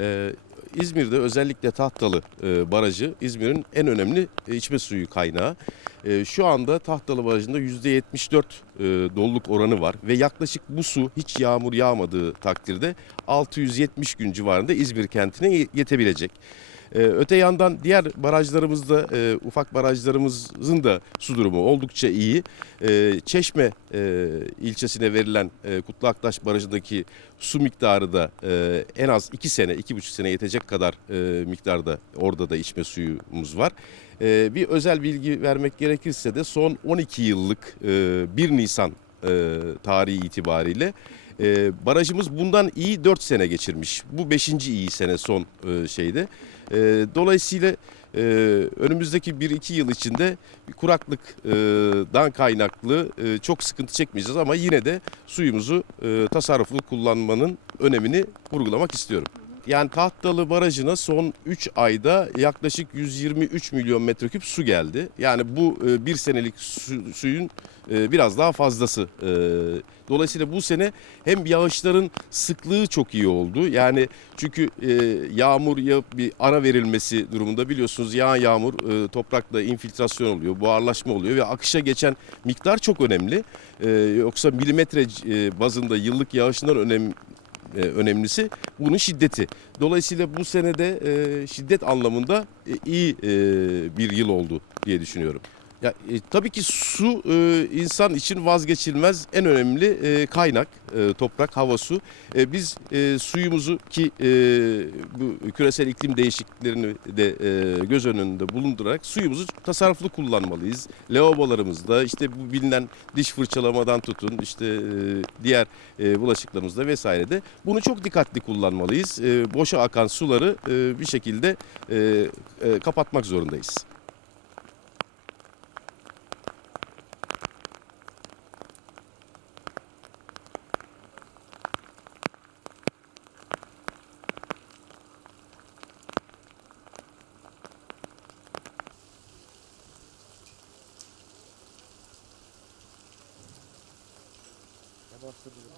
Ee, İzmir'de özellikle Tahtalı e, Barajı İzmir'in en önemli e, içme suyu kaynağı. E, şu anda Tahtalı Barajı'nda %74 e, doluluk oranı var ve yaklaşık bu su hiç yağmur yağmadığı takdirde 670 gün civarında İzmir kentine ye- yetebilecek. Ee, öte yandan diğer barajlarımızda e, ufak barajlarımızın da su durumu oldukça iyi. Ee, Çeşme e, ilçesine verilen e, Kutlu Aktaş Barajı'ndaki su miktarı da e, en az 2 sene, 2,5 sene yetecek kadar miktarda orada da içme suyumuz var. E, bir özel bilgi vermek gerekirse de son 12 yıllık e, 1 Nisan tarihi itibariyle e, barajımız bundan iyi 4 sene geçirmiş. Bu 5. iyi sene son e, şeyde. E, dolayısıyla e, önümüzdeki 1-2 yıl içinde kuraklıktan kaynaklı e, çok sıkıntı çekmeyeceğiz ama yine de suyumuzu e, tasarruflu kullanmanın önemini vurgulamak istiyorum. Yani Tahtalı Barajı'na son 3 ayda yaklaşık 123 milyon metreküp su geldi. Yani bu e, bir senelik su- suyun e, biraz daha fazlası. E, Dolayısıyla bu sene hem yağışların sıklığı çok iyi oldu. Yani çünkü yağmur ya bir ara verilmesi durumunda biliyorsunuz yağan yağmur e, toprakla infiltrasyon oluyor, buharlaşma oluyor ve akışa geçen miktar çok önemli. Yoksa milimetre bazında yıllık yağışından önem e, önemlisi bunun şiddeti. Dolayısıyla bu senede e, şiddet anlamında e, iyi e, bir yıl oldu diye düşünüyorum. Ya e, tabii ki su e, insan için vazgeçilmez en önemli e, kaynak, e, toprak, hava, su. E, biz e, suyumuzu ki e, bu küresel iklim değişikliklerini de e, göz önünde bulundurarak suyumuzu tasarruflu kullanmalıyız. Lavabolarımızda işte bu bilinen diş fırçalamadan tutun işte e, diğer e, bulaşıklarımızda vesairede bunu çok dikkatli kullanmalıyız. E, boşa akan suları e, bir şekilde e, e, kapatmak zorundayız. bahsediyorum.